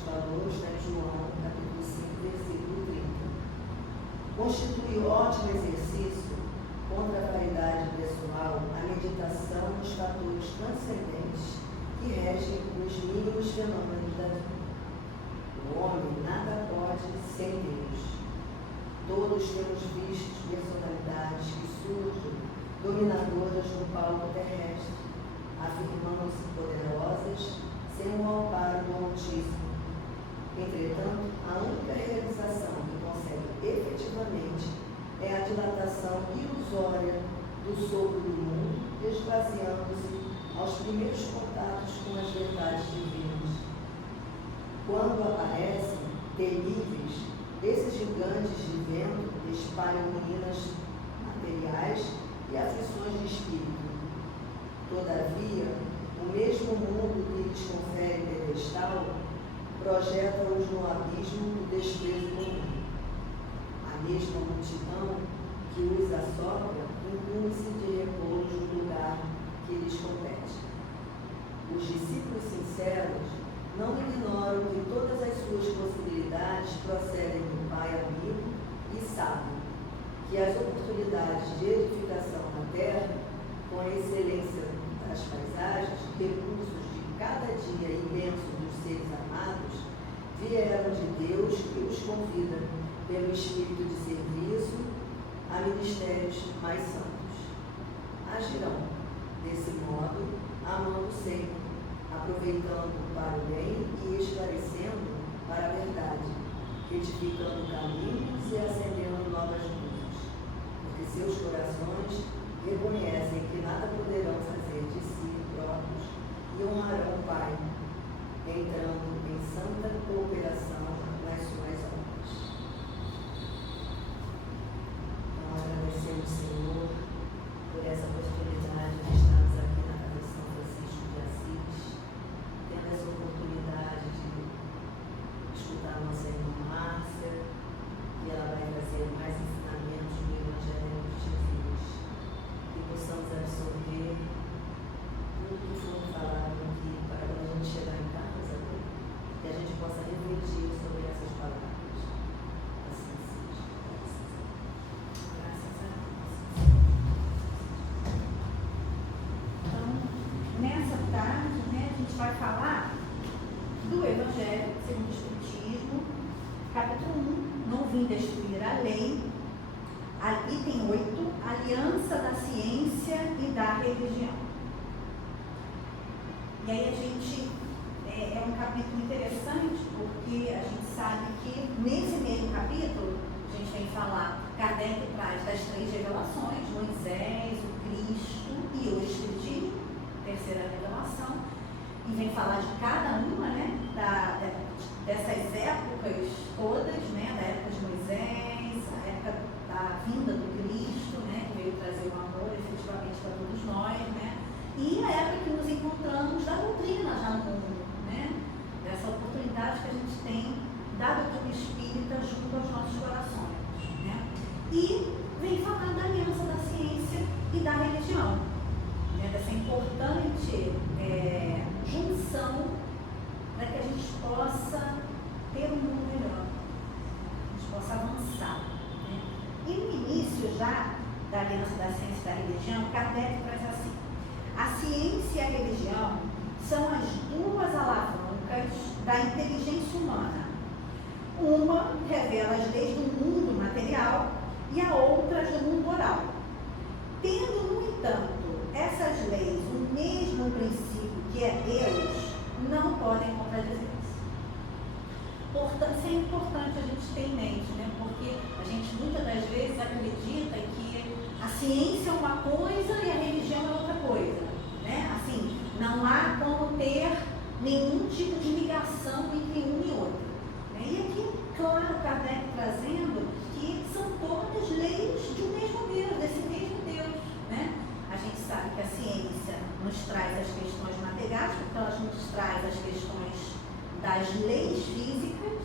gente falou está em João, capítulo 5, versículo 30. Constitui ótimo exercício contra a vaidade pessoal a meditação nos fatores transcendentes que regem os mínimos fenômenos da vida. O homem nada pode sem Deus. Todos temos visto personalidades que surgem dominadoras no palco terrestre, afirmando-se poderosas sem o amparo do Altíssimo. Entretanto, a única realização que consegue efetivamente é a dilatação ilusória do sopro do mundo, esvaziando-se aos primeiros contatos com as verdades divinas. Quando aparecem temíveis, esses gigantes de vento espalham ruínas materiais e aflições de espírito. Todavia, o mesmo mundo que lhes confere pedestal projeta-os no abismo do desprezo comum. A mesma multidão que os assopra incumbe-se de repouso no lugar que lhes compete. Os discípulos sinceros não ignoram que todas as suas possibilidades procedem do Pai amigo e sábio, que as oportunidades de edificação na terra, com a excelência das paisagens, recursos de cada dia imenso dos seres amados, vieram de Deus que os convida, pelo espírito de serviço, a ministérios mais santos. Agirão, desse modo, amando sempre, aproveitando para o bem e esclarecendo para a verdade, retificando caminhos e acendendo novas luzes, porque seus corações reconhecem que nada poderão fazer de si próprios e honrarão o Pai, entrando em santa cooperação nas suas obras. Então, agradecemos, Senhor, por essa oportunidade de estarmos aqui na casa de São Francisco de Assis, tendo essa oportunidade de escutar a nossa irmã Márcia, e ela vai trazer mais ensinamentos do Evangelho de Jesus, que possamos absorver tudo que for falado aqui, para quando a gente chegar em casa, que a gente possa refletir sobre essas palavras. Assim seja. Graças a Deus. Então, nessa tarde, a gente vai falar do Evangelho segundo o Espiritismo, capítulo 1, não vim destruir a lei, item 8, aliança da ciência e da religião. E aí a gente, é um capítulo interessante, porque a gente sabe que nesse mesmo capítulo, a gente vem falar, Kardec traz das 3 revelações, Moisés, o Cristo e o Espiritismo, terceira revelação, e vem falar de cada uma, dessas épocas todas, da época de Moisés, a época da vinda do Cristo, que veio trazer o amor efetivamente para todos nós, e a época que nos encontramos da doutrina já no mundo, dessa oportunidade que a gente tem da doutrina espírita junto aos nossos corações. E vem falar da aliança da ciência e da religião, dessa importante junção para que a gente possa ter um mundo melhor, a gente possa avançar. E no início já da aliança da ciência e da religião, Kardec traz assim: a ciência e a religião são as duas alavancas da inteligência humana. Uma revela as leis do mundo material e a outra as do mundo moral. Tendo, no entanto, essas leis o mesmo princípio que é Deus, não podem contradizer-se. Portanto, isso é importante a gente ter em mente, porque a gente muitas das vezes acredita que a ciência é uma coisa e a religião é outra coisa. Assim, não há como ter nenhum tipo de ligação entre um e outro. E aqui, claro, Kardec trazendo que são todas leis de um mesmo Deus, desse mesmo Deus. A gente sabe que a ciência nos traz as questões materiais, porque ela nos traz as questões das leis físicas,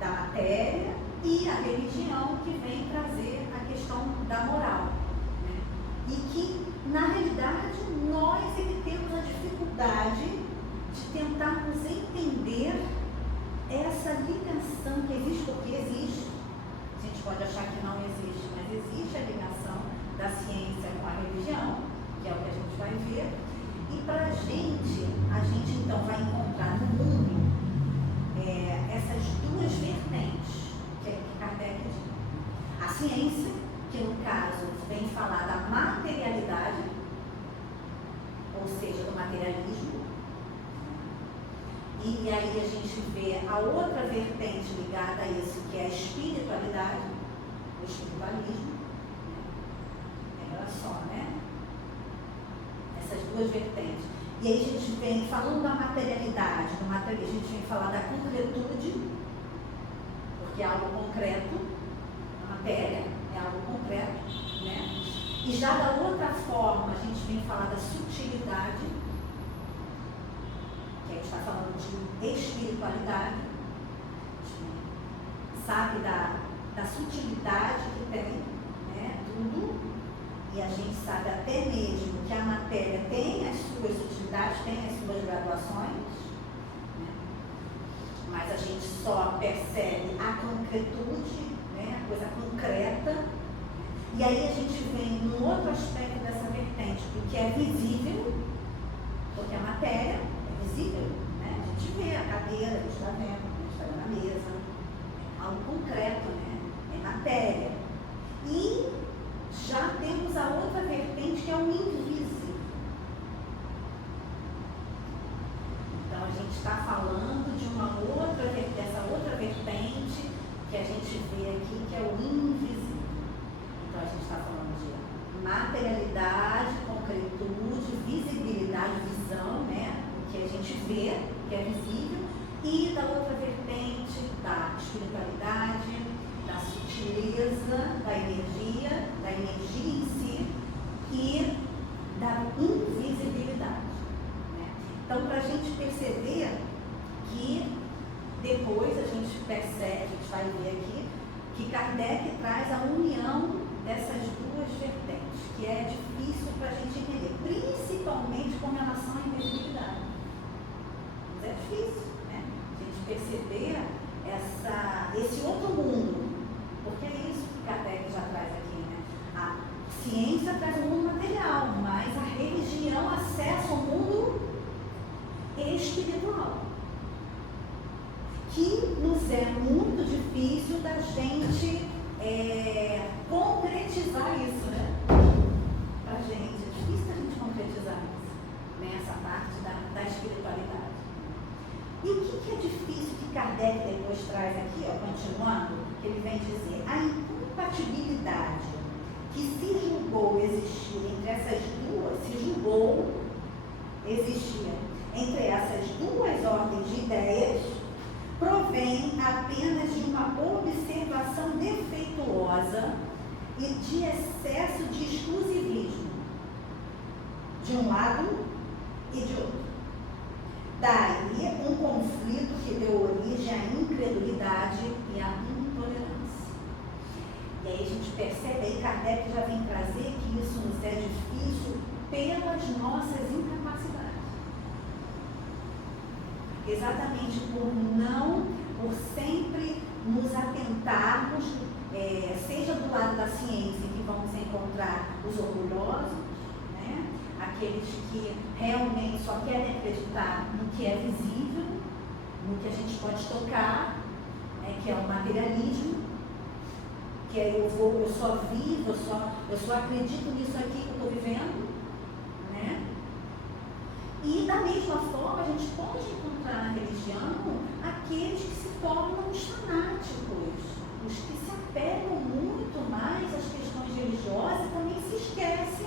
da matéria, e a religião que vem trazer a questão da moral. E que, na realidade, nós é que temos a dificuldade de tentarmos entender ligação que existe, porque existe. A gente pode achar que não existe, mas existe a ligação da ciência com a religião, que é o que a gente vai ver. E para a gente então vai encontrar no mundo essas duas vertentes que Kardec diz. A ciência, que no caso vem falar da materialidade, ou seja, do materialismo. E aí a gente vê a outra vertente ligada a isso, que é a espiritualidade, o espiritualismo. Olha só, né? Essas duas vertentes. E aí a gente vem falando da materialidade, a gente vem falar da concretude, porque é algo concreto, a matéria é algo concreto, né? E já da outra forma, a gente vem falar da sutilidade, que a gente está falando de espiritualidade, sabe da sutilidade que tem, né? Tudo. E a gente sabe até mesmo que a matéria tem as suas sutilidades, tem as suas graduações, né? Mas a gente só percebe a concretude, né? A coisa concreta. E aí a gente vem num outro aspecto dessa vertente, do que é visível, porque a matéria é visível, né? A gente vê a cadeira, a gente está vendo, a gente está vendo a mesa, é algo concreto, né? É matéria. E já temos a outra vertente, que é o invisível. Então a gente está falando de dessa outra vertente que a gente vê aqui, que é o invisível. Então a gente está falando de materialidade, concretude, visibilidade, visão, né? O que a gente vê, que é visível, e da outra vertente da espiritualidade, da sutileza, da energia em si e da invisibilidade, né? Então, para a gente perceber que depois a gente percebe, a gente vai ver aqui, que Kardec traz a união dessas duas vertentes, que é difícil para a gente entender, principalmente com relação à invisibilidade. Mas é difícil, né? A gente perceber esse outro mundo. Porque é isso que Kardec já traz aqui, né? A ciência traz o mundo material, mas a religião acessa o mundo espiritual, que nos é muito difícil da gente concretizar isso, né? Pra gente, é difícil da gente concretizar isso, nessa parte da espiritualidade. E o que é difícil que Kardec depois traz aqui, ó, continuando, que ele vem dizer, a incompatibilidade que se julgou existir entre essas duas ordens de ideias, provém apenas de uma observação defeituosa e de excesso de exclusivismo, de um lado e de outro. Daí um conflito que deu origem à incredulidade e à intolerância. E aí a gente percebe, aí Kardec já vem trazer que isso nos é difícil pelas nossas incapacidades. Exatamente por sempre nos atentarmos, seja do lado da ciência, que vamos encontrar os orgulhosos, né? Aqueles que realmente só querem acreditar no que é visível, no que a gente pode tocar, né? Que é o materialismo, que é eu só vivo, eu só acredito nisso aqui que eu estou vivendo, né? E da mesma forma a gente pode encontrar na religião aqueles que se tornam os fanáticos, os que se apegam muito mais às questões religiosas e também se esquecem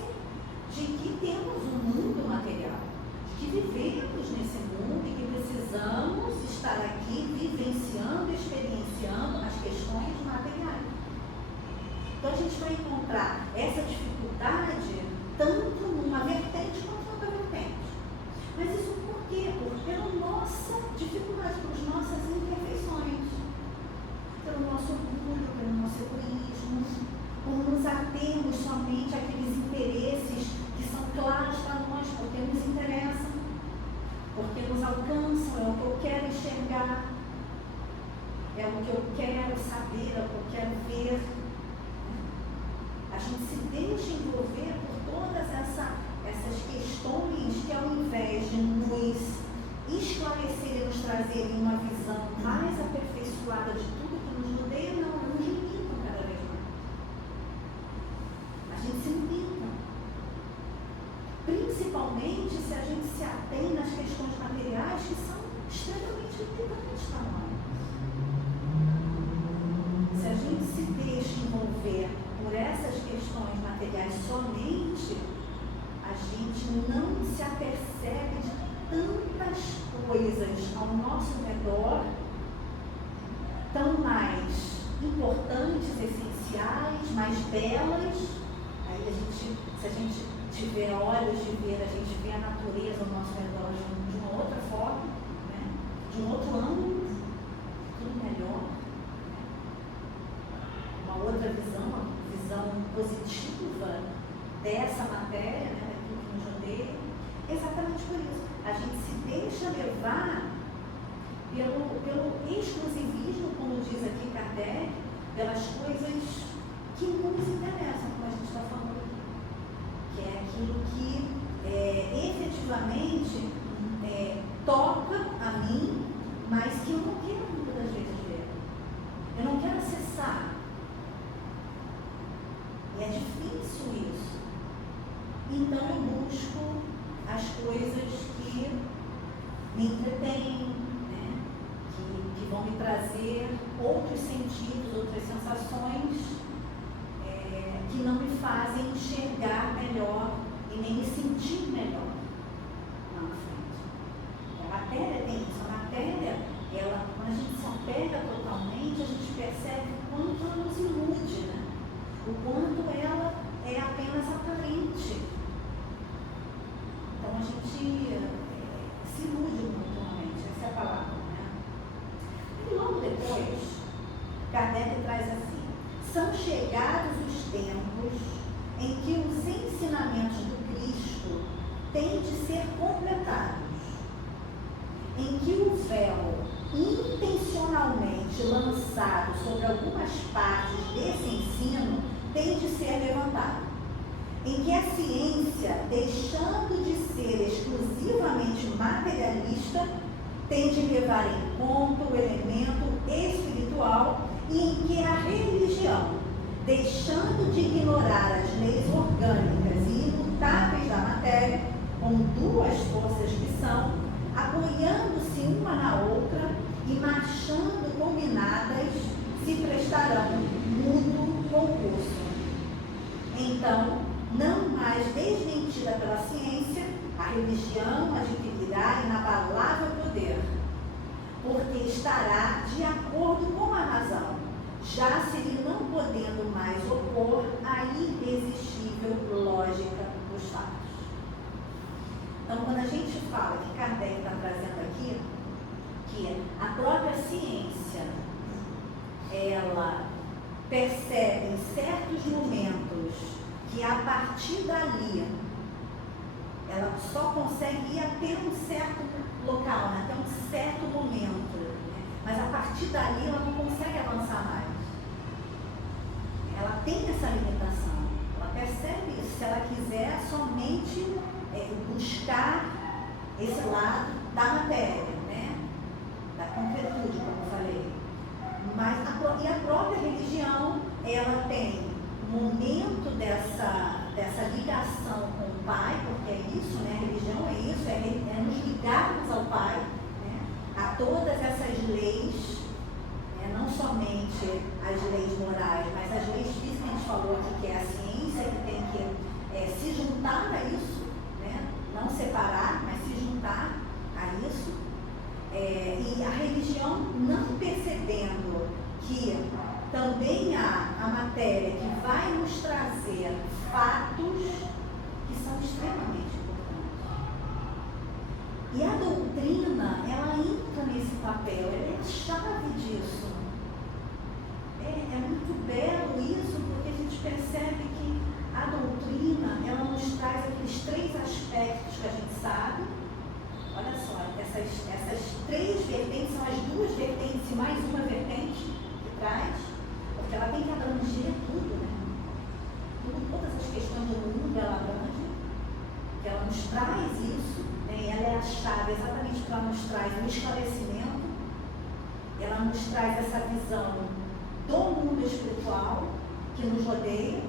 de que temos um mundo material, de que vivemos nesse mundo e que precisamos estar aqui vivenciando, experienciando as questões materiais. Então a gente vai encontrar essa dificuldade tanto numa vertente quanto em outra vertente. Mas isso por quê? Pela nossa dificuldade, pelas nossas imperfeições, pelo nosso orgulho, pelo nosso egoísmo, por nos atermos somente àqueles interesses que são claros para nós, porque nos interessam, porque nos alcançam, é o que eu quero enxergar, é o que eu quero saber, é o que eu quero ver. A gente se deixa envolver por todas essas questões que, ao invés de nos esclarecer e nos trazerem uma visão mais aperfeiçoada de tudo que nos rodeia, não, nos limitam cada vez mais. A gente se limita. Principalmente se a gente se atém nas questões materiais que são extremamente limitantes para nós. Se a gente se deixa envolver por essas questões materiais somente, a gente não se apercebe de tantas coisas ao nosso redor, tão mais importantes, essenciais, mais belas. Aí se a gente tiver olhos de ver, a gente vê a natureza ao nosso redor de uma outra forma, né? De um outro ângulo, tudo melhor, né? Uma outra visão, uma visão positiva dessa matéria, né? Daquilo que nos rodeia. Exatamente por isso. A gente se deixa levar pelo exclusivismo, como diz aqui Kardec, pelas coisas que nos interessam, como a gente está falando aqui. Que é aquilo que efetivamente toca a mim, mas que eu não quero muitas das vezes ver. Eu não quero acessar. E é difícil isso. Então eu busco as coisas que me entretêm, né? que vão me trazer outros sentidos, outras sensações que não me fazem enxergar melhor e nem me sentir melhor lá na frente. A matéria tem isso. A matéria, quando a gente se apega totalmente, a gente percebe o quanto ela nos ilude, né? O quanto ela é apenas aparente. Então a gente se ilude muito na mente, essa é a palavra, né? E logo depois, Kardec traz assim: são chegados os tempos em que os ensinamentos do Cristo têm de ser completados, em que o véu intencionalmente lançado sobre algumas partes desse ensino tem de ser levantado, em que a ciência, deixando de ser exclusivamente materialista, tem de levar em conta o elemento espiritual, e em que a religião, deixando de ignorar as leis orgânicas e imutáveis da matéria, com duas forças que são, apoiando-se uma na outra e marchando combinadas, se prestarão mútuo concurso. Então, não mais desmentida pela ciência, a religião adquirirá inabalável poder, porque estará de acordo com a razão, já se lhe não podendo mais opor à irresistível lógica dos fatos. Então, quando a gente fala que Kardec está trazendo aqui, que a própria ciência, ela percebe em certos momentos que a partir dali ela só consegue ir até um certo local, né? Até um certo momento, né? Mas a partir dali ela não consegue avançar mais. Ela tem essa limitação, ela percebe isso. Se ela quiser somente buscar esse lado da matéria, né? Da concretude, como eu falei. Mas a própria religião, ela tem um momento dessa ligação com o Pai, porque é isso, né? A religião é isso, é nos ligarmos ao Pai, né? A todas essas leis, né? Não somente as leis morais, mas as leis físicas que a gente falou aqui, que é a ciência, que tem que se juntar a isso, né? Não separar, mas se juntar a isso. E a religião, não percebendo que também há a matéria que vai nos trazer fatos que são extremamente importantes. E a doutrina, ela entra nesse papel, ela é a chave disso. É muito belo isso, porque a gente percebe que a doutrina, ela nos traz aqueles três aspectos que a gente sabe. Olha só, essas três vertentes são as duas vertentes e mais uma vertente ela nos traz essa visão do mundo espiritual que nos rodeia.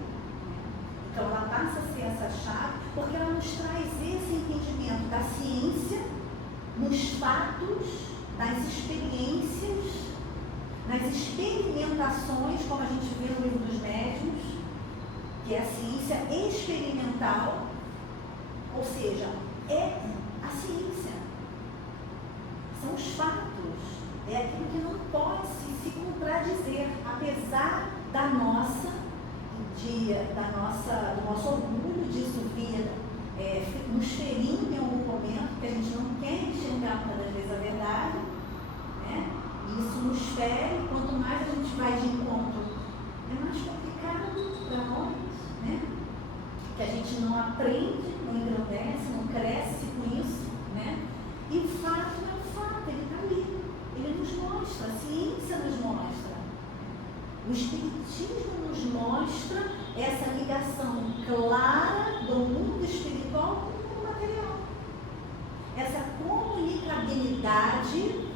Então ela passa a ser essa chave, porque ela nos traz esse entendimento da ciência nos fatos, nas experiências, nas experimentações, como a gente vê no livro dos médiuns, que é a ciência experimental, ou seja, é a ciência, são os fatos, é aquilo que não pode se contradizer, apesar da do nosso orgulho disso vir nos ferindo em algum momento, que a gente não quer enxergar muitas das vezes a verdade, né? Isso nos fere, quanto mais a gente vai de encontro, é mais complicado para nós, né? Que a gente não aprende, não engrandece, não cresce com isso, né? E o fato é o fato, ele está ali, ele nos mostra, a ciência nos mostra. O Espiritismo nos mostra essa ligação clara do mundo espiritual com o mundo material. Essa comunicabilidade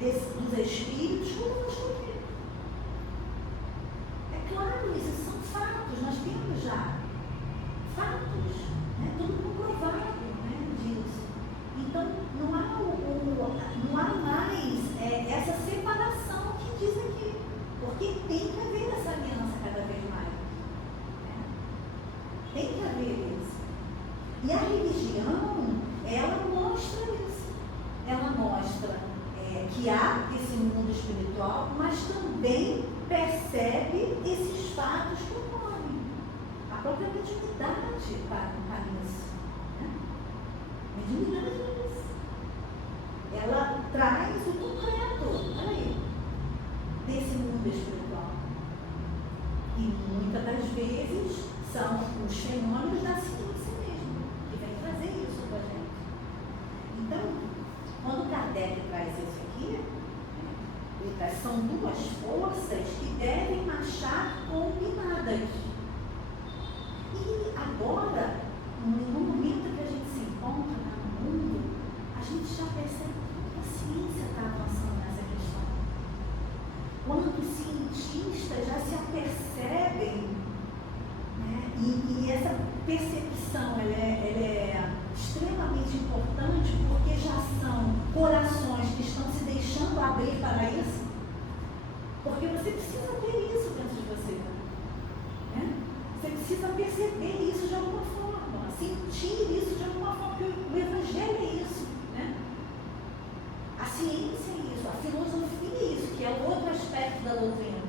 dos espíritos conosco aqui. É claro, isso são fatos, nós temos já fatos, né? Tudo comprovado, né, disso. Então, não há mais essa separação que diz aqui, porque tem que haver essa aliança cada vez mais. Né? Tem que haver isso. E a religião, ela mostra isso. Ela mostra que há esse mundo espiritual, mas também percebe esses fatos que ocorrem. A própria mediunidade está nisso. Né? Mediunidade é isso. Ela traz o concreto, olha aí, desse mundo espiritual. E muitas das vezes são os fenômenos da ciência mesmo, que vem trazer isso para a gente. Então, quando Kardec traz isso aqui, ele traz, são duas forças que devem marchar combinadas. E agora, no momento que a gente se encontra no mundo, a gente já percebe que a ciência está avançando nessa questão. Quando os cientistas já se apercebem, né, e essa percepção ela é extremamente importante, porque já são corações que estão se deixando abrir para isso, porque você precisa ter isso dentro de você. Né? Você precisa perceber isso de alguma forma, sentir isso de alguma forma, porque o Evangelho é isso. Né? A ciência é isso, a filosofia é isso, que é o outro aspecto da doutrina,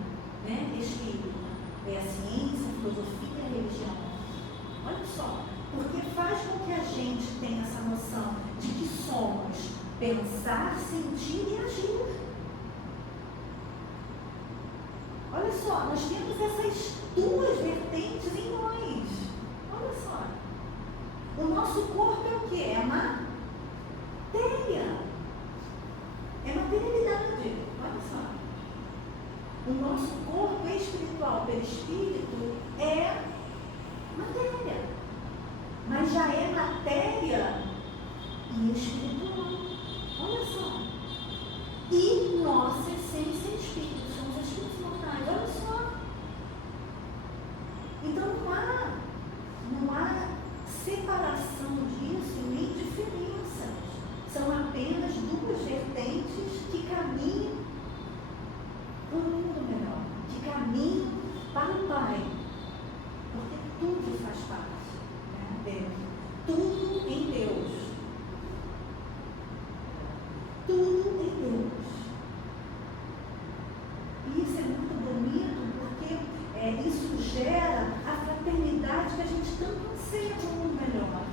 né? Espírita. É a ciência, a filosofia e a religião. Olha só, porque faz com que a gente tenha essa noção de que somos pensar, sentir e agir. Olha só, nós temos essas duas vertentes em nós. Olha só. O nosso corpo é o quê? É matéria. É materialidade. Olha só. O nosso corpo espiritual, perispírito, é matéria. Mas já é matéria e espiritual. Olha só. E nossa essência é espírito. Somos espíritos mortais. Olha só. Então não há separação disso, nem diferenças. São apenas duas vertentes que caminham para um mundo melhor, que caminham para o Pai. Porque tudo faz parte, né, dele. Tudo em Deus. Tudo em Deus. E isso é muito bonito, porque isso gera a fraternidade que a gente tanto anseia por um mundo melhor.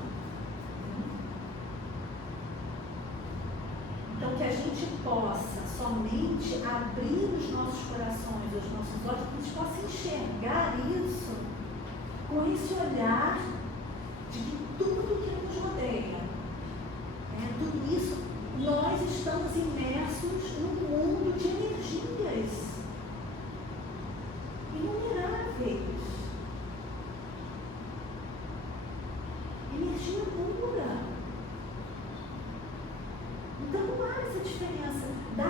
Então, que a gente possa somente abrir os nossos corações, os nossos olhos, que a gente possa enxergar isso com esse olhar de que tudo que nos rodeia, tudo isso, nós estamos imersos num mundo de energias inumeráveis. Energia pura. Então não há essa diferença da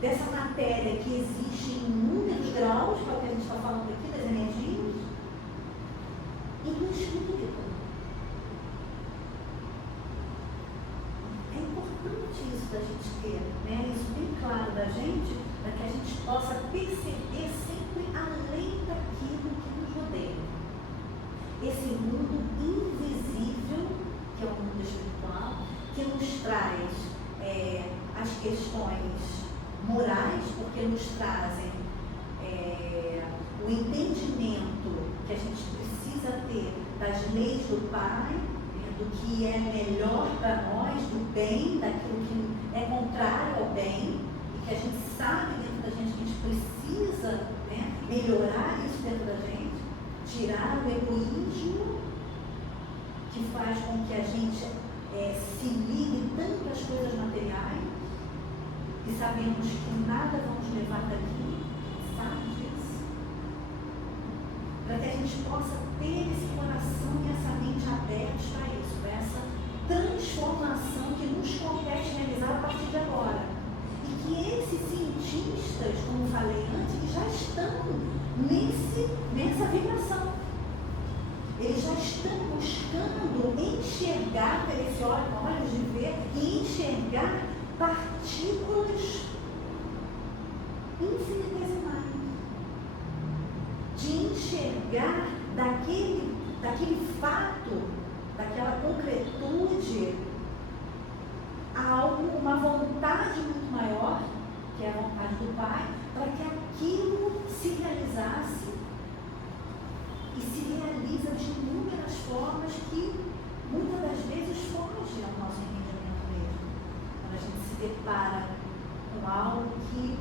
dessa matéria que existe em inúmeros graus, que é o que a gente está falando aqui, das energias, e do espírito. É importante isso da gente ter, né? Isso bem claro da gente, para que a gente possa perceber sempre além daquilo que nos rodeia. Esse mundo invisível, que é o mundo espiritual, que nos traz as questões morais, porque nos trazem o entendimento que a gente precisa ter das leis do Pai, do que é melhor para nós, do bem, daquilo que é contrário ao bem, e que a gente sabe dentro da gente que a gente precisa, né, melhorar isso dentro da gente, tirar o egoísmo que faz com que a gente se ligue tanto às coisas materiais, e sabemos que nada vamos levar daqui, sabe disso? Para que a gente possa ter esse coração e essa mente abertos para isso, para essa transformação que nos compete realizar a partir de agora. E que esses cientistas, como falei antes, eles já estão nessa vibração. Eles já estão buscando enxergar, ter esse olhos de ver e enxergar partículas infinitesimais, de enxergar daquele fato, daquela concretude, algo, uma vontade muito maior, que é a vontade do Pai, para que aquilo se realizasse e se realiza de inúmeras formas que muitas das vezes fogem ao nosso entendimento mesmo. Quando a gente se depara com algo que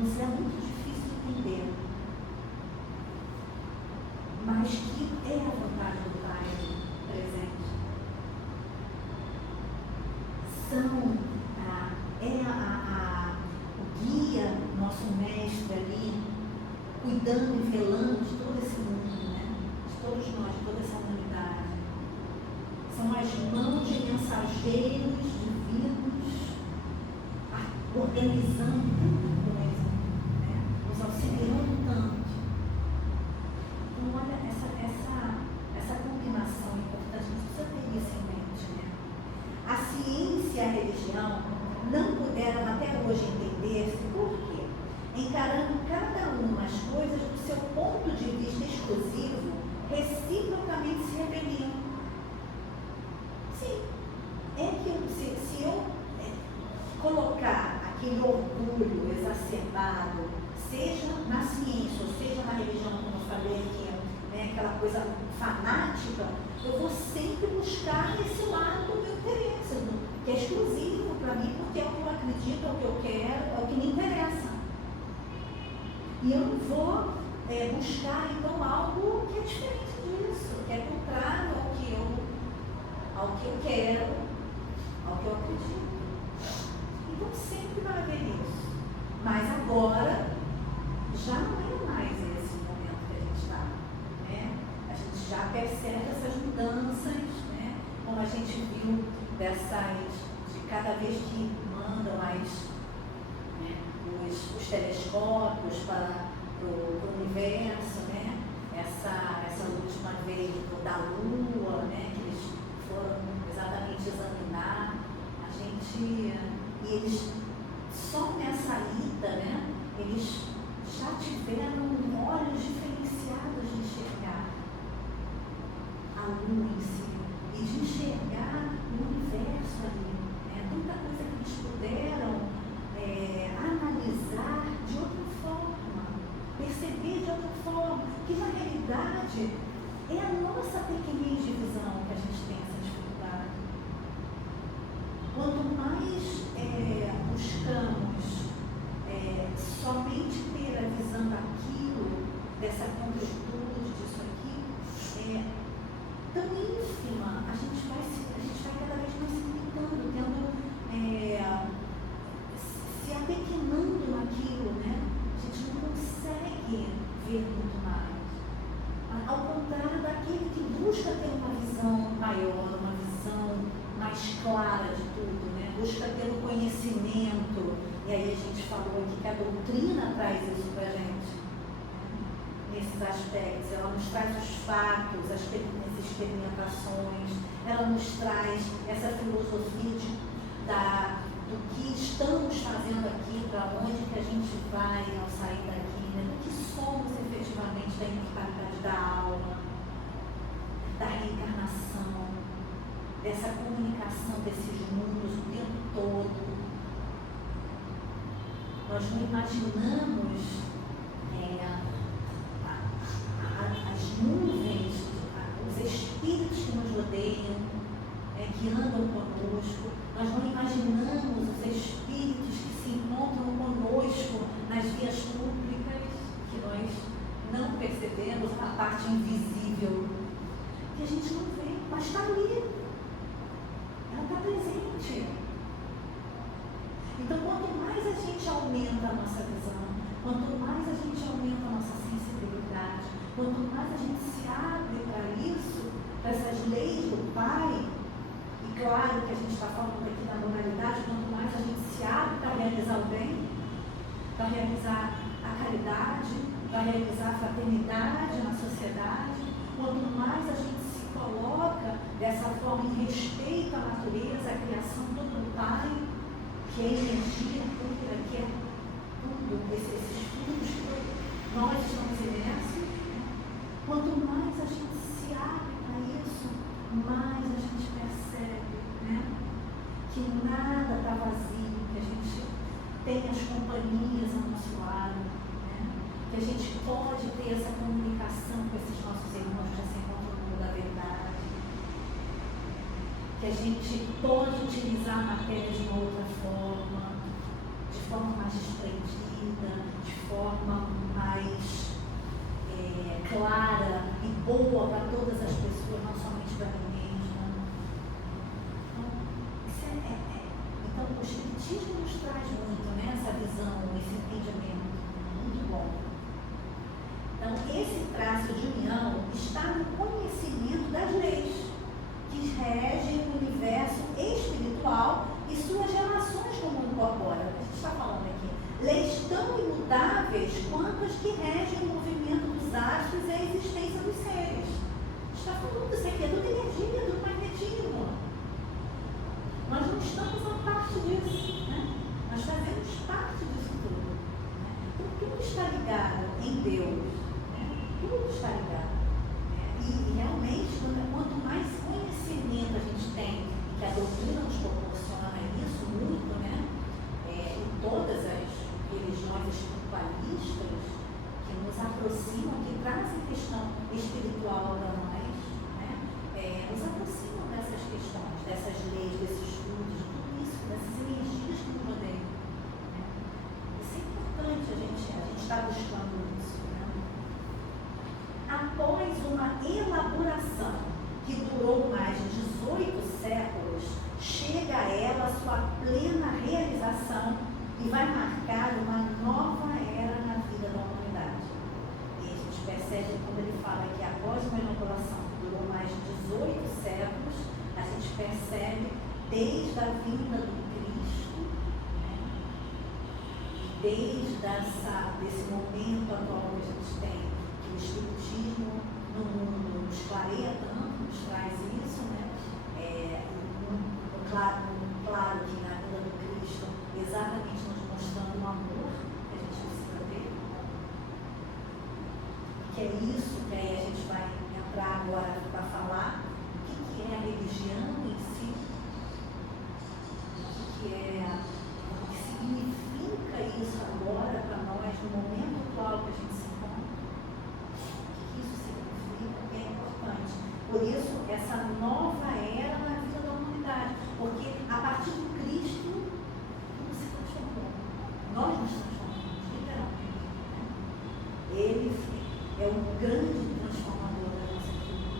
nos é muito difícil de entender, mas que é a vontade do Pai presente. O guia, nosso mestre ali, cuidando e velando de todo esse mundo, né? De todos nós, de toda essa humanidade. São as mãos de mensageiros divinos, organizando tanta coisa, né? Nos auxiliando tanto. Então, olha, essa combinação é importante, a gente precisa ter isso em mente, né? A ciência e a religião não puderam até hoje entender-se por quê? Encarando cada uma as coisas do seu ponto de vista exclusivo, reciprocamente se rebeliam. Sim, se eu colocar aquele orgulho exacerbado, seja na ciência ou seja na religião, como eu falei, que é aquela coisa fanática, eu vou sempre buscar esse lado do meu interesse, que é exclusivo para mim, porque é o que eu acredito, é o que eu quero, é o que me interessa. E eu não vou buscar, então, algo que é diferente disso, que é contrário ao que eu quero, ao que eu acredito. Então, sempre vai haver isso. Mas agora, já não é mais esse momento que a gente está, né? A gente já percebe essas mudanças, né? Como a gente viu de cada vez que mandam os telescópios para o universo, né? Essa última vez da Lua, né? Que eles foram exatamente examinar a gente, e eles só nessa ida, né? Eles já tiveram olhos diferenciados de enxergar a Lua em si e de enxergar o universo ali, né? Tanta coisa que eles puderam analisar de outra forma, perceber de outra forma, que na realidade é a nossa pequenez de visão que a gente tem essa dificuldade. Quanto mais buscamos somente ter a visão daquilo, dessa concretude, disso aqui, tão ínfima, a gente vai cada vez mais se limitando, se apequenando naquilo, né? A gente não consegue ver muito mais. Ao contrário daquele que busca ter uma visão maior, uma visão mais clara de tudo, né? Busca ter o conhecimento. E aí a gente falou traz os fatos, as experimentações, ela nos traz essa filosofia do que estamos fazendo aqui, para onde que a gente vai ao sair daqui, né? Do que somos efetivamente, da imortalidade da alma, da reencarnação, dessa comunicação desses mundos o tempo todo. Nós não imaginamos as nuvens, os espíritos que nos rodeiam, que andam conosco. Nós não imaginamos os espíritos que se encontram conosco nas vias públicas, que nós não percebemos, a parte invisível, que a gente não vê, mas está ali. Ela está presente. Então, quanto mais a gente aumenta a nossa visão, quanto mais a gente aumenta a nossa sensibilidade, quanto mais a gente se abre para isso, para essas leis do Pai, e claro que a gente está falando aqui da moralidade, quanto mais a gente se abre para realizar o bem, para realizar a caridade, para realizar a fraternidade na sociedade, quanto mais a gente se coloca dessa forma em respeito à natureza, à criação toda do Pai, que é energia pura, que é tudo, esses frutos que nós estamos imersos, quanto mais a gente se abre para isso, mais a gente percebe, né, que nada está vazio, que a gente tem as companhias ao nosso lado, né, que a gente pode ter essa comunicação com esses nossos irmãos que já se encontram no mundo da verdade, que a gente pode utilizar a matéria de uma outra forma, de forma mais desprendida, de forma mais clara e boa para todas as pessoas, não somente para mim mesma. Então, o Espiritismo nos traz muito, né, essa visão, esse entendimento, muito bom. Então, esse traço de união está no conhecimento das leis que regem o universo espiritual e suas relações com o mundo corpóreo. A gente está falando aqui. Leis tão imutáveis quanto as que regem o movimento dos astros e a existência dos seres. A gente está falando isso aqui, é tudo energia, do magnetismo. Nós não estamos a parte disso, né? Nós fazemos parte disso tudo. Né? Então, tudo está ligado em Deus. Né? Tudo está ligado. E realmente, quanto mais conhecimento a gente tem, e que a doutrina nos proporciona isso muito, né? E todas as religiões espiritualistas que nos aproximam, que trazem questão espiritual para nós, né? Nos aproximam dessas questões, dessas leis, desses estudos, de tudo isso, dessas energias que nos rodeiam. Né? Isso é importante, a gente está buscando isso. Né? Após uma elaboração que durou mais de 18 séculos, chega a ela a sua plena realização e vai marcar uma nova era na vida da humanidade. E a gente percebe quando ele fala que após uma elaboração que durou mais de 18 séculos, a gente percebe desde a vinda do Cristo, né? Desde desse momento atual que a gente tem, que o Espiritismo no mundo nos clareia tanto, nos traz isso, né? Claro que na vida do Cristo, exatamente nos mostrando o amor que a gente precisa ter. Que é isso que aí a gente vai entrar agora para falar o que é a religião em si, o que significa isso agora para nós, no momento atual que a gente se encontra. O que isso significa é importante. Por isso, essa nova era na vida da humanidade. Porque a partir do Cristo, tudo se transformou. Nós nos transformamos, literalmente. Né? Ele é o grande transformador da nossa vida.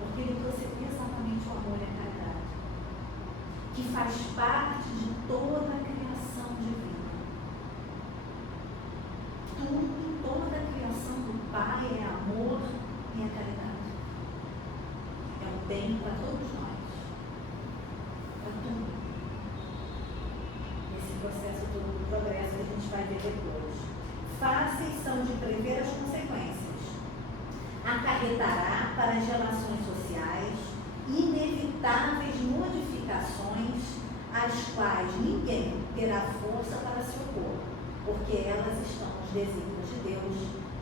Porque ele trouxe exatamente o amor e a caridade, que faz parte de toda a criação divina. Tudo, toda a criação do Pai é amor e a caridade. É o bem para todos nós. Para tudo. Esse processo todo do progresso que a gente vai ver depois. Fáceis são de prever as consequências. acarretará para as relações sociais inevitáveis modificações às quais ninguém terá força para se opor, porque elas estão nos desígnios de Deus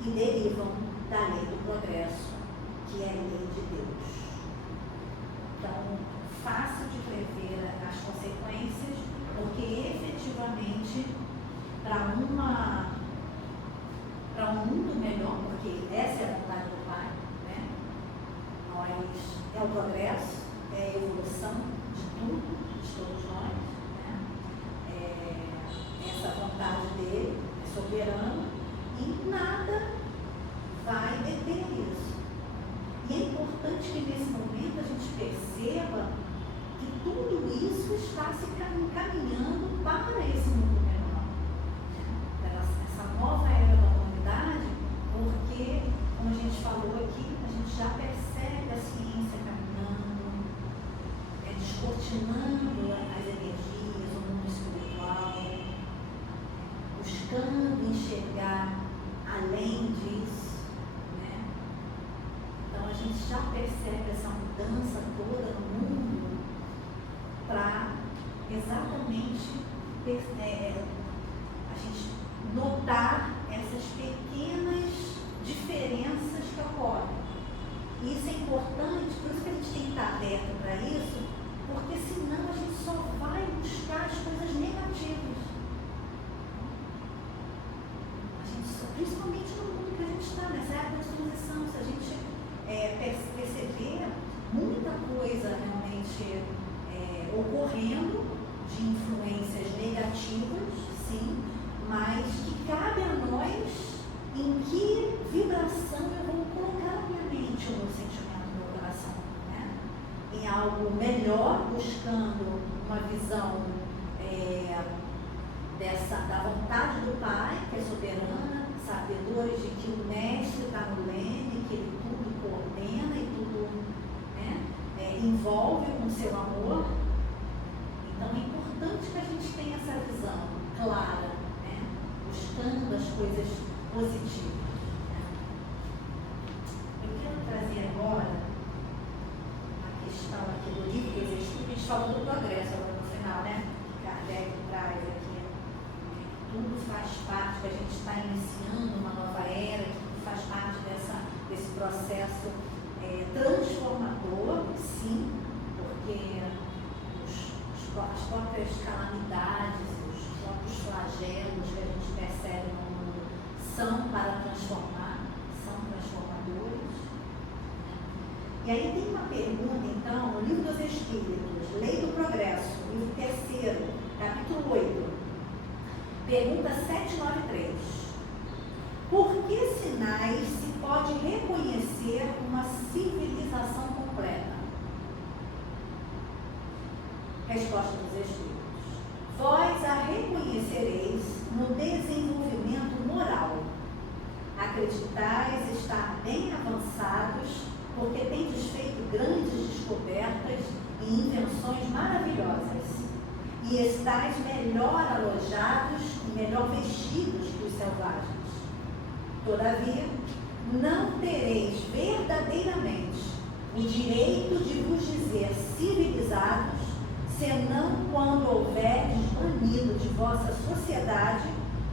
e derivam da lei do progresso, que é a lei de Deus. Então, fácil de prever as consequências, porque efetivamente, para um mundo melhor, porque essa é a vontade do Pai, né? É o progresso, é a evolução de tudo, de todos nós, né? Essa vontade dele é soberana e nada vai deter isso. E é importante que nesse momento a gente perceba que tudo isso está se caminhando para esse mundo melhor, essa nova era da humanidade, porque, como a gente falou aqui, a gente já percebe a ciência caminhando, descortinando as energias, o mundo espiritual, buscando enxergar além disso, né? Então a gente já percebe essa mudança toda no mundo para exatamente a gente notar essas pequenas diferenças que ocorrem. E isso é importante, por isso que a gente tem que estar aberto para isso, porque senão a gente só vai buscar as coisas negativas. Principalmente no mundo que a gente está, nessa época de transição, se a gente perceber muita coisa realmente ocorrendo de influências negativas, sim, mas que cabe a nós em que vibração eu vou colocar na minha mente o meu sentimento, o meu coração, né? Em algo melhor, buscando uma visão da vontade do Pai, que é soberana, sabedores de que o Mestre está no leme, que ele tudo coordena e tudo, né, envolve com seu amor. Então é importante que a gente tenha essa visão clara, né, buscando as coisas positivas. Eu quero trazer agora a questão aqui do livro dos Espíritos. A gente falou do progresso agora no final, né? Kardec traz aqui. Tudo faz parte, que a gente está iniciando uma nova era, que tudo faz parte desse processo transformador, sim, porque as próprias calamidades, os próprios flagelos que a gente percebe no mundo são para transformar, são transformadores. E aí tem uma pergunta, então, no Livro dos Espíritos, Lei do Progresso, livro 3º, capítulo 8. Pergunta 793. Por que sinais se pode reconhecer uma civilização completa? Resposta dos Espíritos. Vós a reconhecereis no desenvolvimento moral. Acreditais estar bem avançados, porque tendes feito grandes descobertas e invenções maravilhosas. E estáis melhor alojados e melhor vestidos que os selvagens. Todavia, não tereis verdadeiramente o direito de vos dizer civilizados, senão quando houverdes banido de vossa sociedade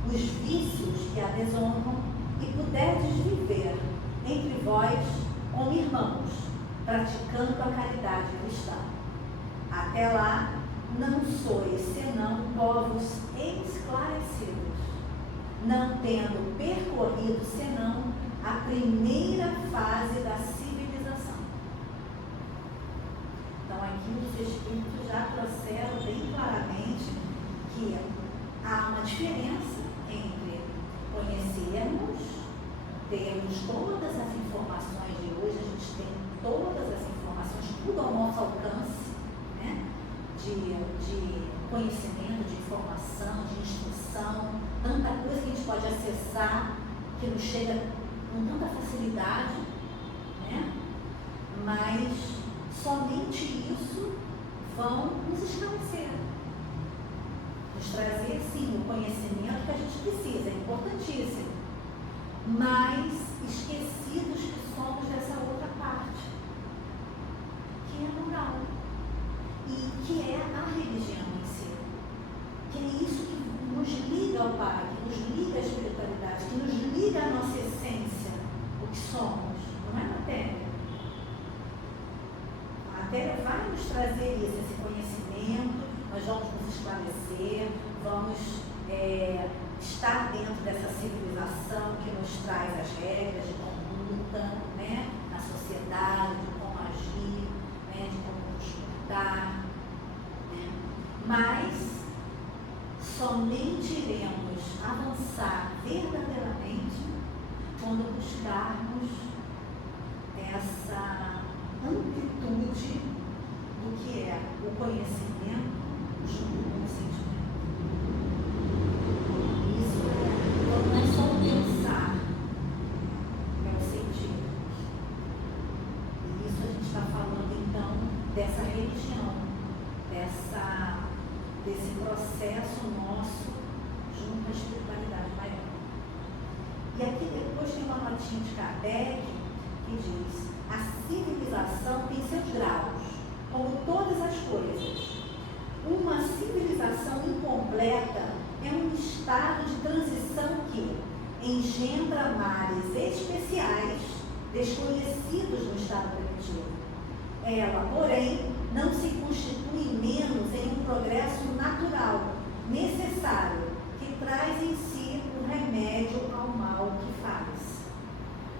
os vícios que a desonram e puderdes viver entre vós como irmãos, praticando a caridade cristã. Até lá, não sois senão povos esclarecidos, não tendo percorrido senão a primeira fase da civilização. Então aqui os Espíritos já trouxeram bem claramente que há uma diferença entre conhecermos, termos todas as informações de hoje, a gente tem todas as informações, tudo ao nosso alcance, né? De conhecimento, de informação, de instrução, tanta coisa que a gente pode acessar, que nos chega com tanta facilidade, né? Mas somente isso vão nos esclarecer, nos trazer, sim, o conhecimento que a gente precisa, é importantíssimo. mas esquecidos que somos dessa outra parte, que é moral, e que é a religião em si, que é isso que nos liga ao Pai, que nos liga à espiritualidade, que nos liga à nossa essência, o que somos, não é matéria. A matéria vai nos trazer isso, esse conhecimento, nós vamos nos esclarecer, vamos estar dentro dessa civilização que nos traz as regras de conduta, né, na sociedade, de como agir, né, de como nos comportar, né? Mas somente iremos avançar verdadeiramente quando buscarmos essa amplitude do que é o conhecimento junto com o sentimento. Isso não é só pensar, é o sentir. E isso a gente está falando então dessa religião, desse processo nosso junto à espiritualidade maior. E aqui depois tem uma notinha de Kardec que diz: a civilização tem seus graus, como todas as coisas. Uma civilização incompleta é um estado de transição que engendra males especiais desconhecidos no estado primitivo. Ela, porém, não se constitui menos em um progresso natural, necessário, que traz em si o remédio ao mal que faz.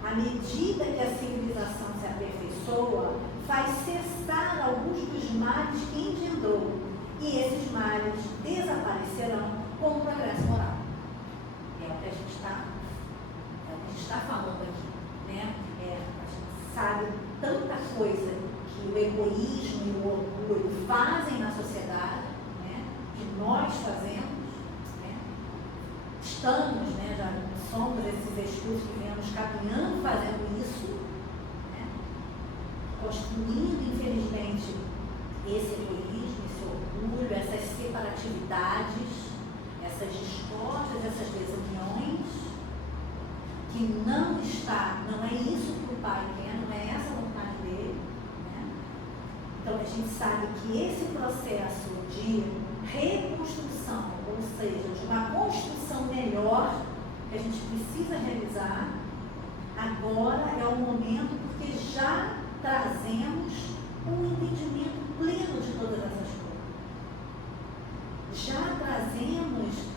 À medida que a civilização se aperfeiçoa, faz cessar alguns dos males que engendrou, e esses males desaparecerão com o progresso moral. É o que a gente está falando aqui, né? A gente sabe tanta coisa que o egoísmo e o orgulho fazem na sociedade, né? Que nós fazemos, né? Estamos, né? Já somos esses espíritos que viemos caminhando fazendo isso, né? Construindo, infelizmente, esse egoísmo, esse orgulho, essas separatividades, essas discórdias, essas desuniões, que não é isso que o Pai quer, não é essa a vontade dele, né? Então a gente sabe que esse processo de reconstrução, ou seja, de uma construção melhor que a gente precisa realizar, agora é o momento, porque já trazemos um entendimento pleno de todas essas coisas. Já trazemos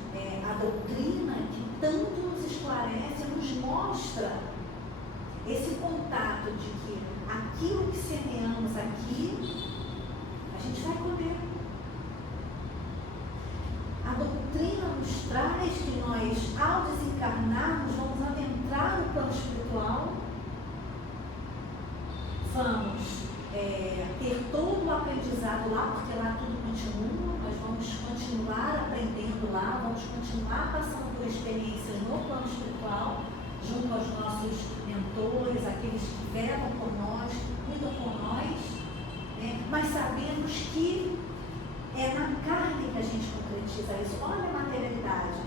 a doutrina que tanto nos esclarece, nos mostra esse contato de que aquilo que semeamos aqui, a gente vai colher. A doutrina nos traz que nós, ao desencarnarmos, vamos adentrar o plano espiritual, vamos ter todo o aprendizado lá, porque lá tudo continua, nós vamos continuar aprendendo lá, vamos continuar passando por experiências no plano espiritual, junto aos nossos mentores, aqueles que velam por nós, que cuidam por nós, né? Mas sabemos que é na carne que a gente concretiza isso. Olha a materialidade,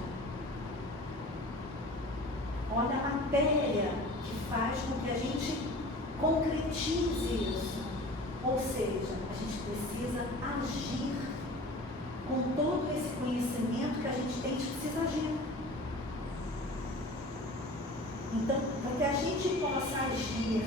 olha a matéria que faz com que a gente concretize isso. Ou seja, a gente precisa agir com todo esse conhecimento que a gente tem, a gente precisa agir. Então, para que a gente possa agir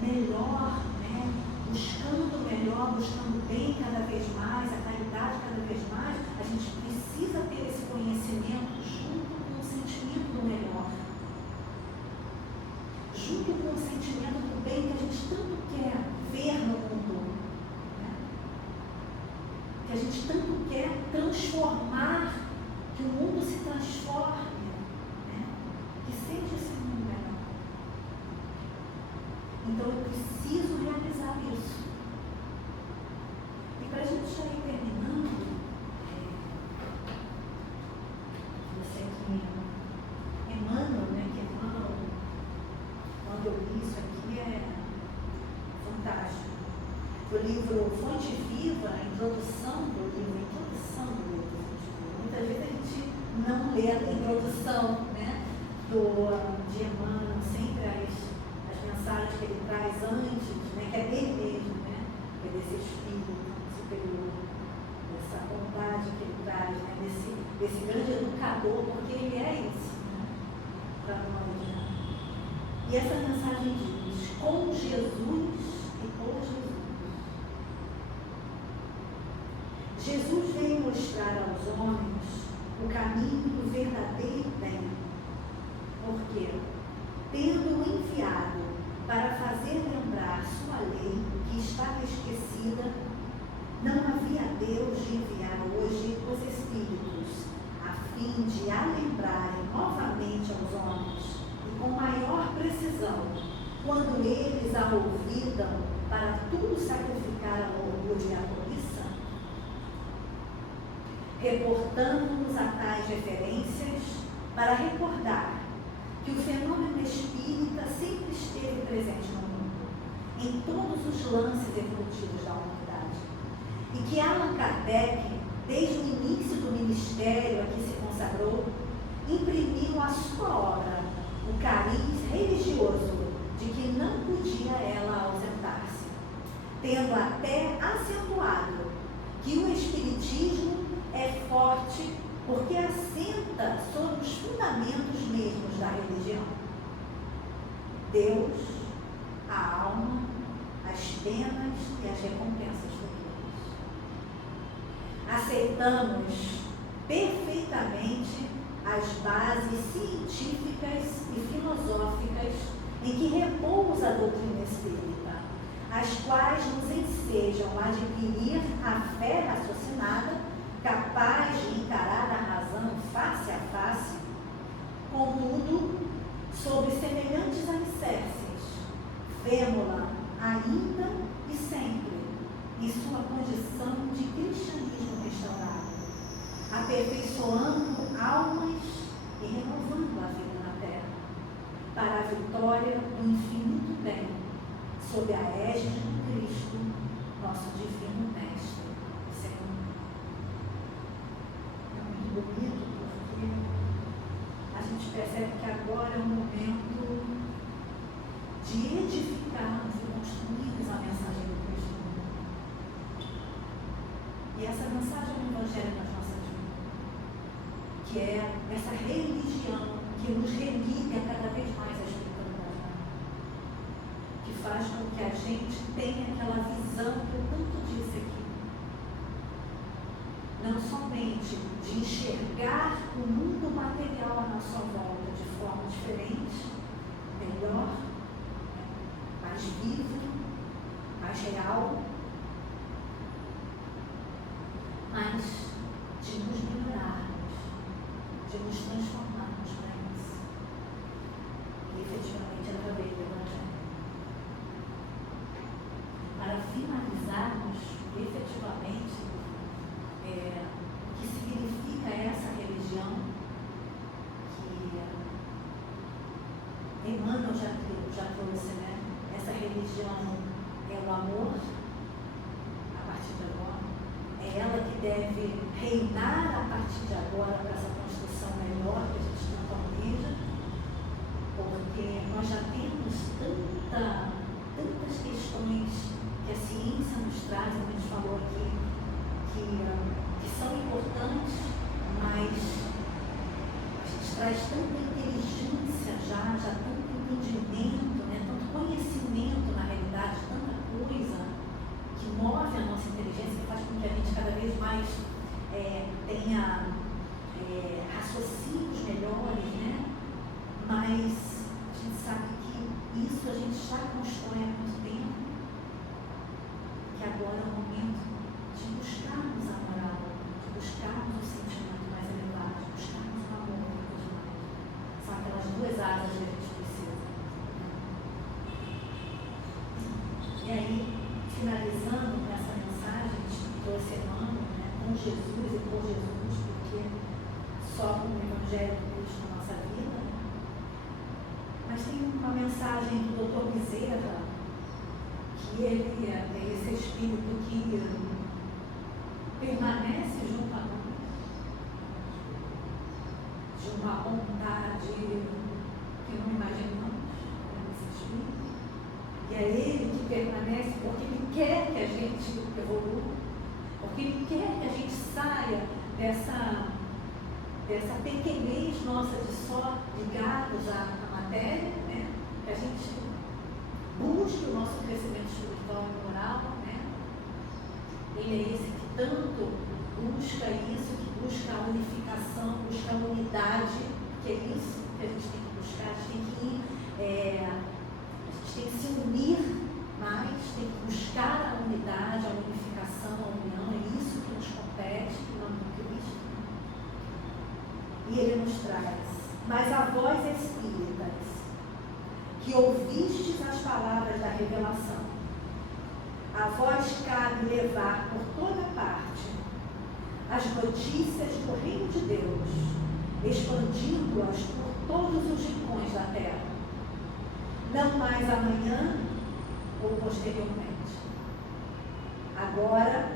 melhor, né, buscando melhor, buscando bem cada vez mais, a caridade cada vez mais, a gente precisa ter esse conhecimento junto com o sentimento do melhor. Junto com o sentimento do bem que a gente tanto quer ver no mundo, né? Que a gente tanto quer transformar, que o mundo se transforme, né? Que seja esse mundo melhor. Então eu preciso realizar isso. E para a gente já ir terminando, você que Emmanuel, né? Que Emmanuel, quando eu li isso aqui, é fantástico. O livro Fonte Viva, a introdução do livro Fonte Viva. Muitas vezes a gente não lê a introdução, né, de Emmanuel, sempre as mensagens que ele traz antes, né, que é dele mesmo, né, que é desse espírito superior, dessa bondade que ele traz, né, desse grande educador, porque ele é isso, né, para nós. Né? E essa mensagem diz: com Jesus e por Jesus. Jesus veio mostrar aos homens o caminho do verdadeiro bem, porque, tendo-o enviado para fazer lembrar sua lei que estava esquecida, não havia Deus de enviar hoje os Espíritos, a fim de a lembrarem novamente aos homens, e com maior precisão, quando eles a ouvidam para tudo sacrificar ao orgulho e à cobiça, reportando-nos a tais referências para recordar que o fenômeno espírita sempre esteve presente no mundo, em todos os lances evolutivos da humanidade, e que Allan Kardec, desde o início do ministério a que se consagrou, imprimiu à sua obra o cariz religioso de que não podia ela ausentar-se, tendo até acentuado que o Espiritismo é forte porque assenta sobre os fundamentos mesmos da religião: Deus, a alma, as penas e as recompensas futuras. Aceitamos perfeitamente as bases científicas e filosóficas em que repousa a doutrina espírita, as quais nos ensejam a adquirir a fé raciocinada, capaz de encarar a razão face a face. Contudo, sobre semelhantes alicerces, vemo-la ainda e sempre em sua condição de cristianismo restaurado, aperfeiçoando almas e renovando a vida na terra, para a vitória do infinito bem, sob a égide de Cristo, nosso divino Mestre e Senhor. É muito bonito, porque a gente percebe que agora é um momento de edificarmos e construirmos a mensagem do Cristo no mundo. E essa mensagem do Evangelho nas nossas vidas, que é essa religião que nos religa cada vez mais à espiritualidade, que faz com que a gente tenha aquela visão que eu tanto disse aqui, não somente de enxergar o mundo material à nossa volta de forma diferente, melhor, mais vivo, mais real, mas de nos melhorarmos, de nos transformarmos para isso. E efetivamente através do Evangelho. Para finalizarmos efetivamente o que significa essa religião que Emmanuel já trouxe, né? Essa religião é o amor, a partir de agora. É ela que deve reinar a partir de agora para essa construção melhor que a gente tanto almeja, porque nós já temos tantas questões que a ciência nos traz, como a gente falou aqui, que são importantes, mas a gente traz tanta inteligência já tanto entendimento, né, tanto conhecimento na realidade, tanta coisa que move a nossa inteligência, que faz com que a gente cada vez mais tenha raciocínios melhores, né? Mas a gente sabe que isso a gente já constrói há muito tempo, que agora é o momento de buscarmos a moral, de buscarmos o sentimento mais elevado, de buscarmos o amor muito demais. São aquelas duas asas que a gente precisa. E aí, finalizando com essa mensagem, a gente trouxe Emmanuel, né, com Jesus e por Jesus, porque só com o Evangelho de Cristo na nossa vida. Mas tem uma mensagem do Dr. Bezerra, que ele é esse espírito que permanece junto a nós, de uma vontade que não imaginamos, esse Espírito, e é Ele que permanece porque Ele quer que a gente evolua, porque Ele quer que a gente saia dessa pequenez nossa de só ligados à matéria, né? Que a gente busque o nosso crescimento espiritual e moral, né? Ele é esse que tanto busca isso, que busca a unificação, busca a unidade, que é isso que a gente tem que buscar, a gente tem que se unir mais, tem que buscar a unidade, a unificação, a união, é isso que nos compete em nome de Cristo. E Ele nos traz, mas a vós espíritas, que ouvistes as palavras da revelação, a vós cabe levar por toda parte as notícias do reino de Deus, expandindo-as por todos os rincões da terra, não mais amanhã ou posteriormente. Agora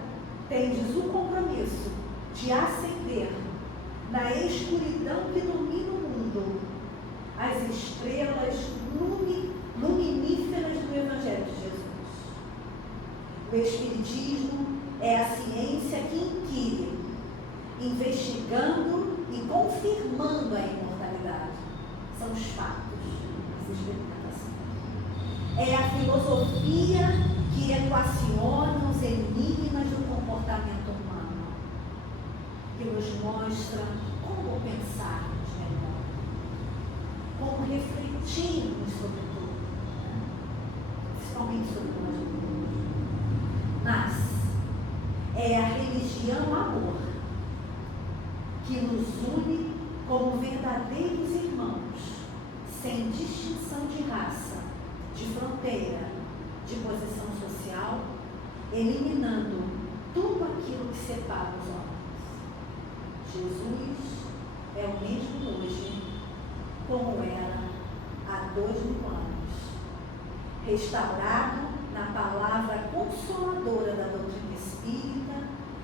tendes o compromisso de acender na escuridão que domina o mundo as estrelas luminíferas do Evangelho de Jesus. O Espiritismo é a ciência que inquire, investigando e confirmando a imortalidade. São os fatos, essa experimentação. É a filosofia que equaciona os enigmas do comportamento humano, que nos mostra como pensarmos melhor, como refletirmos sobre tudo, principalmente sobre nós mesmos. Mas é a religião amor que nos une como verdadeiros irmãos, sem distinção de raça, de fronteira, de posição social, eliminando tudo aquilo que separa os homens. Jesus é o mesmo hoje, como era há 2000 anos, restaurado na palavra consoladora da doutrina espírita.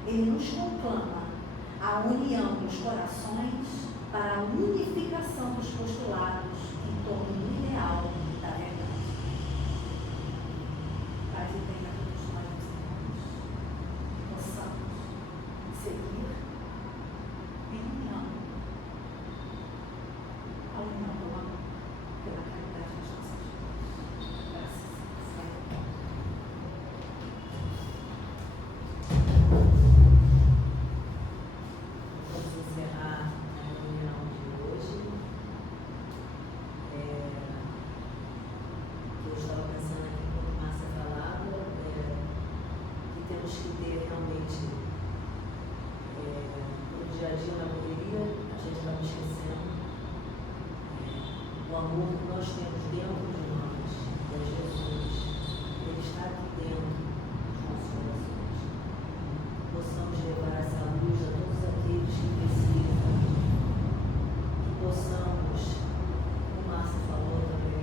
Ele nos conclama a união dos corações para a unificação dos postulados em torno do ideal da verdade. Paz e bem a todos nós, irmãos, que possamos seguir em união, a união do amor pela caridade das nossas vidas. Graças a Deus. Vamos encerrar a reunião de hoje. Eu estava pensando aqui quando Márcia falava que temos que ter realmente no dia a dia, na correria, a gente vai esquecendo o amor que nós temos dentro de nós, é Jesus. Ele está aqui dentro dos nossos corações. Possamos levar essa luz a todos aqueles que precisam, que possamos, como Márcia falou também,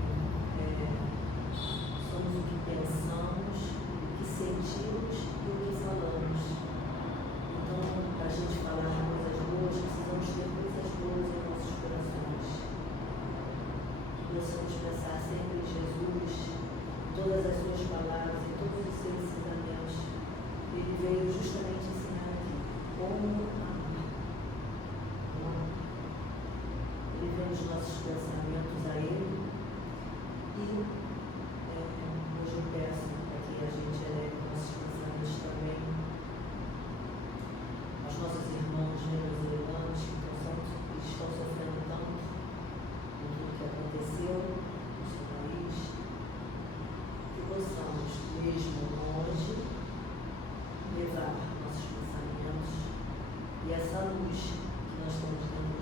somos o que pensamos, o que sentimos e o que falamos. Então, para a gente falar coisas boas, precisamos ter coisas boas em nossos corações. Possamos pensar sempre em Jesus, em todas as suas palavras, em todos os seus ensinamentos. Ele veio justamente ensinar aqui como amar. Ele vê os nossos pensamentos a Ele e hoje eu peço para que a gente eleve nossos pensamentos também aos nossos irmãos venezuelanos que estão sofrendo tanto com tudo que aconteceu no nosso país, que possamos, mesmo longe, levar nossos pensamentos e essa luz que nós temos dentro